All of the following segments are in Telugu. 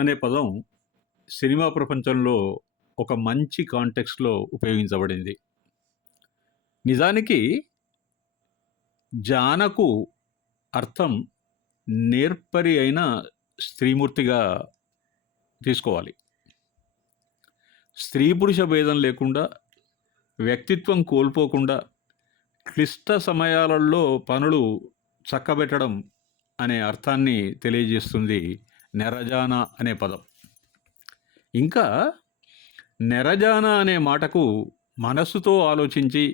అనే పదం సినిమా ప్రపంచంలో ఒక మంచి కాంటెక్స్ట్‌లో ఉపయోగించబడింది. నిజానికి జానకు అర్థం నేర్పరి అయిన స్త్రీమూర్తిగా తీసుకోవాలి. స్త్రీ పురుష భేదం లేకుండా, వ్యక్తిత్వం కోల్పోకుండా, క్లిష్ట సమయాలలో పనులు చక్కబెట్టడం అనే అర్థాన్ని తెలియజేస్తుంది నెరజాన అనే పదం. ఇంకా నెరజాన అనే మాటకు మనస్సుతో ఆలోచించి,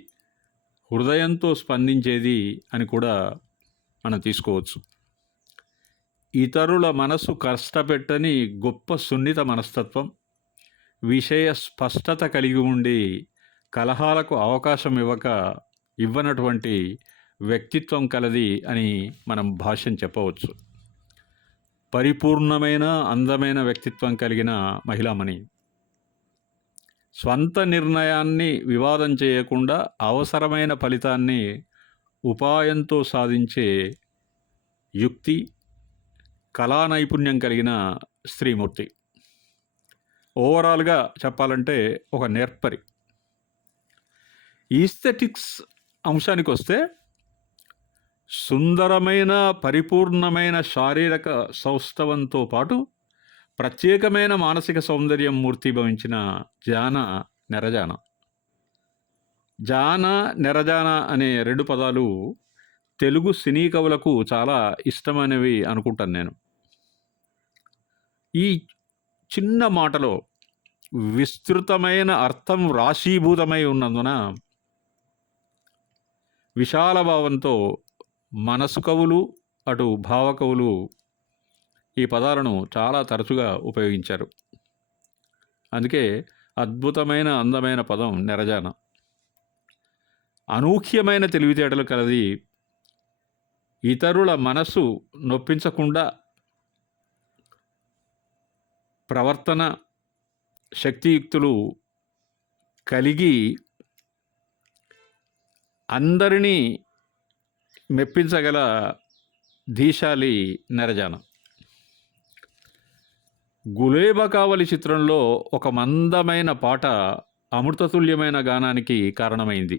హృదయంతో స్పందించేది అని కూడా మనం తీసుకోవచ్చు. ఇతరుల మనసు కష్టపెట్టని గొప్ప సున్నిత మనస్తత్వం, విషయ స్పష్టత కలిగి ఉండి, కలహాలకు అవకాశం ఇవ్వనటువంటి వ్యక్తిత్వం కలది అని మనం భాష్యం చెప్పవచ్చు. పరిపూర్ణమైన అందమైన వ్యక్తిత్వం కలిగిన మహిళామణి. స్వంత నిర్ణయాన్ని వివాదం చేయకుండా అవసరమైన ఫలితాన్ని ఉపాయంతో సాధించే యుక్తి, కళా నైపుణ్యం కలిగిన స్త్రీమూర్తి. ఓవరాల్గా చెప్పాలంటే ఒక నేర్పరి. ఈస్థెటిక్స్ అంశానికి వస్తే, సుందరమైన పరిపూర్ణమైన శారీరక సౌష్ఠవంతో పాటు ప్రత్యేకమైన మానసిక సౌందర్యం మూర్తిభవించిన నెరజాన. నెరజాన అనే 2 పదాలు తెలుగు సినీ కవులకు చాలా ఇష్టమైనవి అనుకుంటాను నేను. ఈ చిన్న మాటలో విస్తృతమైన అర్థం రాశీభూతమై ఉన్నందున విశాల భావంతో మనసు కవులు, అటు భావకవులు ఈ పదాలను చాలా తరచుగా ఉపయోగించారు. అందుకే అద్భుతమైన అందమైన పదం నెరజాన. అనూహ్యమైన తెలివితేటలు కలది, ఇతరుల మనసు నొప్పించకుండా ప్రవర్తన శక్తియుక్తులు కలిగి అందరినీ మెప్పించగల ధీశాలి నెరజాన. గులేబ కావలి చిత్రంలో ఒక మందమైన పాట అమృతతుల్యమైన గానానికి కారణమైంది.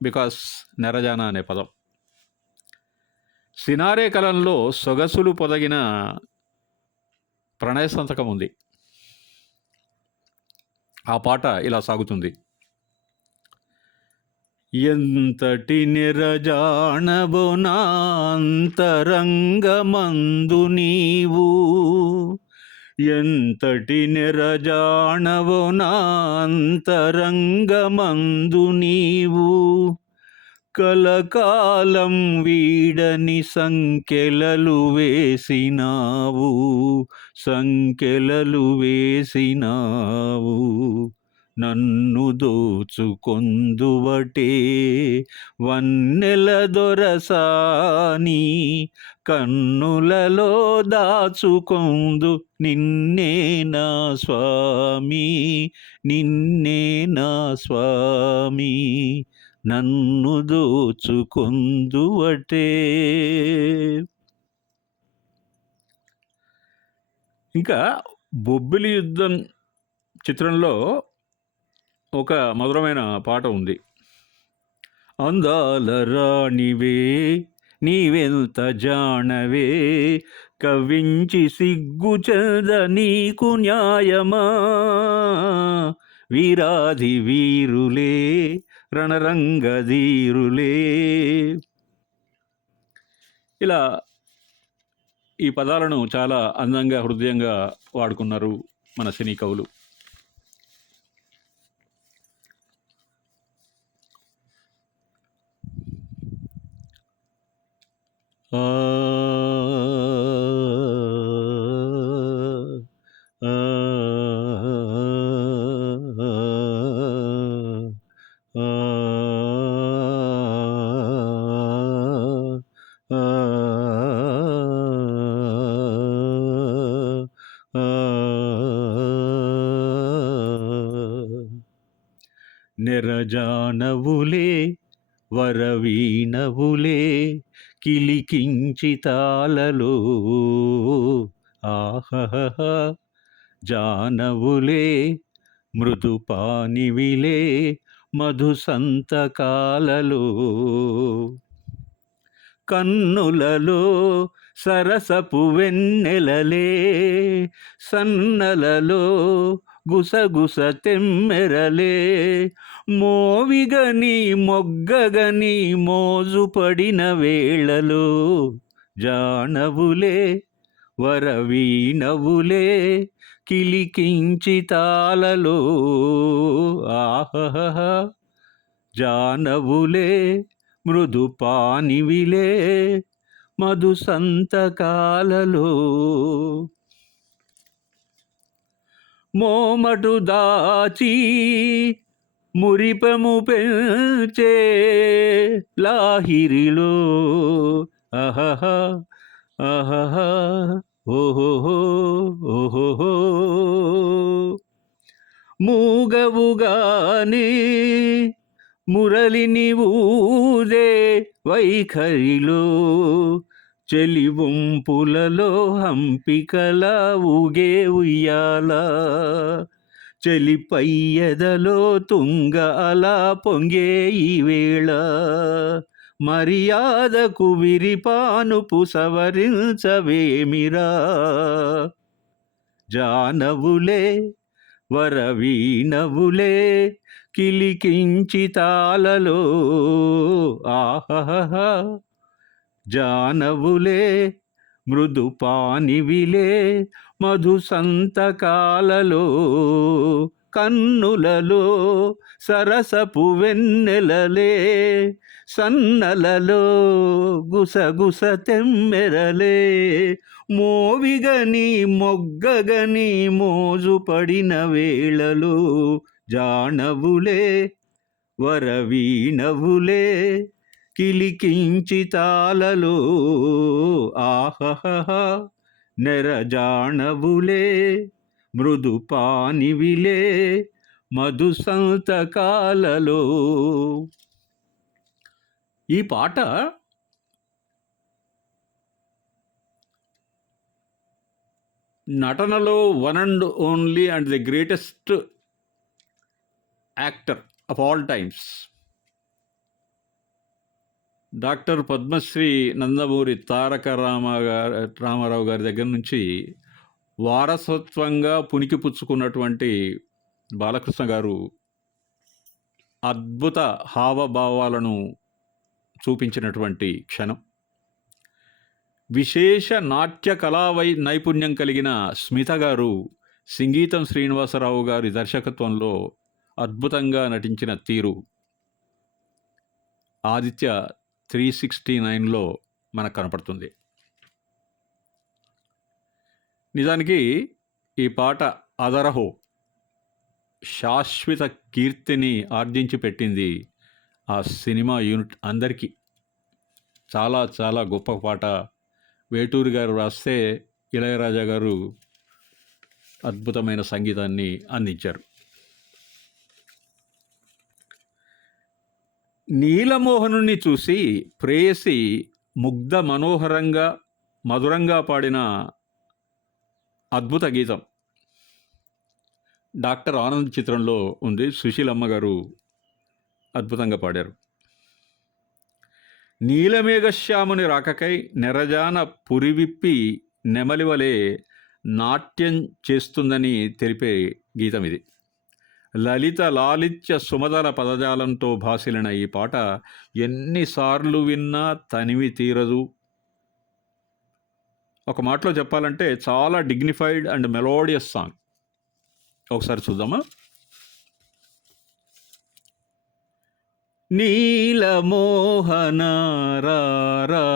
బికాస్ నెరజాన అనే పదం. సినారే కలంలో సొగసులు పొదగిన ప్రణయ సంతకం ఉంది. ఆ పాట ఇలా సాగుతుంది. ఎంతటి నెరజాణబో నాంతరంగమందు నీవు, ఎంతటి నెరజాణవో నాంతరంగమందు నీవు, కలకాలం వీడని సంకెలలు వేసినావు, సంకెలలు వేసినావు, నన్ను దోచుకొందువటే వన్నెల దొరసాని, కన్నులలో దాచుకొందు నిన్నే నా స్వామి, నిన్నే నా స్వామి, నన్ను దోచుకొందువటే. ఇంకా బొబ్బిలి యుద్ధం చిత్రంలో ఒక మధురమైన పాట ఉంది. అందాల రాణివే నీవెంత జాణవే, కవించి సిగ్గు చెంద నీకు న్యాయమా, వీరాధి వీరులే రణరంగధీరులే. ఇలా ఈ పదాలను చాలా అందంగా హృదయంగా వాడుకున్నారు మన సినీ కవులు. ఆ ఆ నెరజానవులే వరవీణవులే కిలికించి తాళలో, ఆహహ జానవులే మృదుపానివిలే మధు సంతకాలలో కన్నులలో సరసపు వెన్నెలలే సన్నలలో గుసగుస తెమ్మెరలే మోవిగని మొగ్గగని మోజుపడిన వేళలో జానవులే వరవీణవులే కిలికించి తాళలో ఆహహ జానవులే మృదు పానివిలే మధు సంతకాలలో మోమటు దాచి మురిపము పెంచే లాహిరిలో అహహ అహహ ఓహోహో ఓహోహో మూగవుగానే మురళిని ఊదే వైఖరిలో చెలివంపులలో హంపికల ఊగే ఉయ్యాల చెలిపయ్యదలో తుంగ అలా పొంగే ఈ వేళ మర్యాదకు విరిపానుపు సవరించవేమిరా జానవులే వరవీణవులే కిలికించి తాళలో ఆహహ జానవులే మృదు పానివిలే మధు సంతకాలలో కన్నులలో సరసపు వెన్నెలలే సన్నలలో గుసగుస తెమ్మెరలే మోవిగని మొగ్గగని మోజుపడిన వేళలో జానవులే వరవీణవులే కిలికించి తాళలో ఆహహ నెరజాణవులే మృదు పానివిలే మధు సంతకాలలో. ఈ పాట నటనలో one and only and the greatest actor of all times doctor Padma Shri Nandamuri Taraka Rama Rao గారి దగ్గర నుంచి వారసత్వంగా పుణికిపుచ్చుకున్నటువంటి బాలకృష్ణ గారు అద్భుత హావభావాలను చూపించినటువంటి క్షణం. విశేష నాట్య కళా నైపుణ్యం కలిగిన స్మిత గారు సంగీతం శ్రీనివాసరావు గారి దర్శకత్వంలో అద్భుతంగా నటించిన తీరు ఆదిత్య 369లో మనకు కనపడుతుంది. నిజానికి ఈ పాట అదరహో శాశ్వత కీర్తిని ఆర్జించి పెట్టింది ఆ సినిమా యూనిట్ అందరికీ. చాలా చాలా గొప్ప పాట. వేటూరి గారు రాస్తే ఇళయరాజా గారు అద్భుతమైన సంగీతాన్ని అందించారు. నీలమోహనుని చూసి ప్రేయసి ముగ్ధ మనోహరంగా మధురంగా పాడిన అద్భుత గీతం డాక్టర్ ఆనంద్ చిత్రంలో ఉంది. సుశీలమ్మ గారు అద్భుతంగా పాడారు. నీలమేఘశ్యాముని రాకకై నెరజాన పురివిప్పి నెమలివలే నాట్యం చేస్తుందని తెలిపే గీతం ఇది. లలిత లాలిత్య సుమదల పదజాలంతో భాసిలిన ఈ పాట ఎన్నిసార్లు విన్నా తనివి తీరదు. ఒక మాటలో చెప్పాలంటే చాలా డిగ్నిఫైడ్ అండ్ మెలోడియస్ సాంగ్. ఒకసారి చూద్దామా. నీలమోహన రారా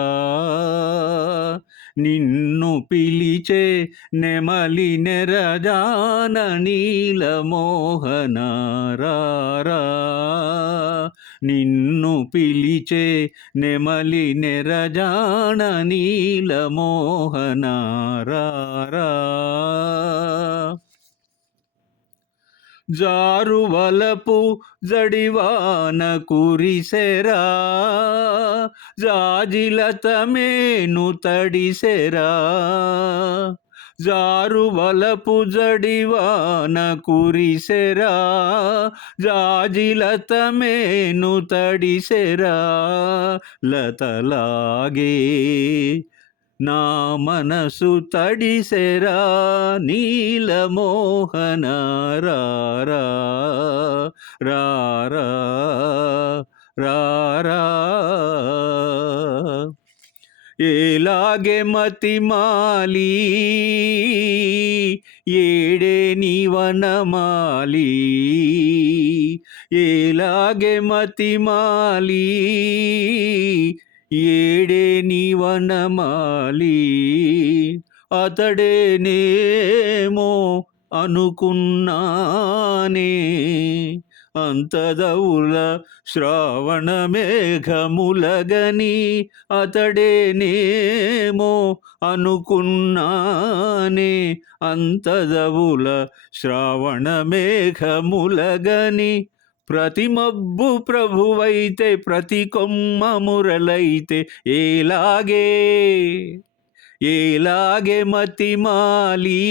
నిన్ను పిలిచే నెమలి నెరజాన నీలమోహన రారా నిన్ను పిలిచే నెమలి నెరజాన నీలమోహన రారా జారువలపు జడివాన కురిసెరా జాజిలతమేను తడిసెరా జారువలపు జడివాన కురిసెరా, జాజిలత మేను తడిసెరా, లతలాగే నా మనసు తడిసెరా, నీలమోహన రారా రారా రారా. ఏలాగే మతిమాలి ఏడే నీవనమాలి, ఏలాగే మతిమాలి ఏడే నీవనమాలి, అతడేనేమో అనుకున్నానే, అంతదవుల శ్రావణ మేఘములగని, అతడేనేమో అనుకున్నానే, అంతదవుల శ్రావణ మేఘములగని, ప్రతి మబ్బు ప్రభువైతే ప్రతి కొమ్మ మురళైతే, ఏలాగే ఏలాగే మతిమాలి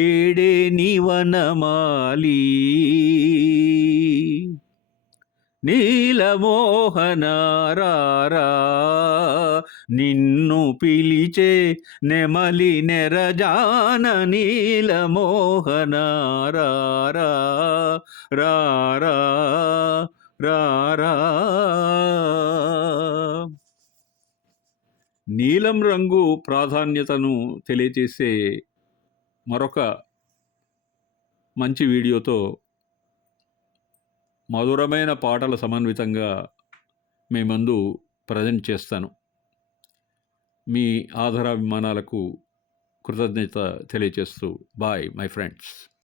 ఏడే నీవనమాలి, నీలమోహన రారా, నిన్ను పిలిచే నెమలి నెరజాన, నీలమోహన రారా రారా రారా. నీలం రంగు ప్రాధాన్యతను తెలియచేసే మరొక మంచి వీడియోతో మధురమైన పాటల సమన్వితంగా మీ ముందు ప్రజెంట్ చేస్తాను. మీ ఆదరాభిమానాలకు కృతజ్ఞత తెలియచేస్తూ బాయ్ మై ఫ్రెండ్స్.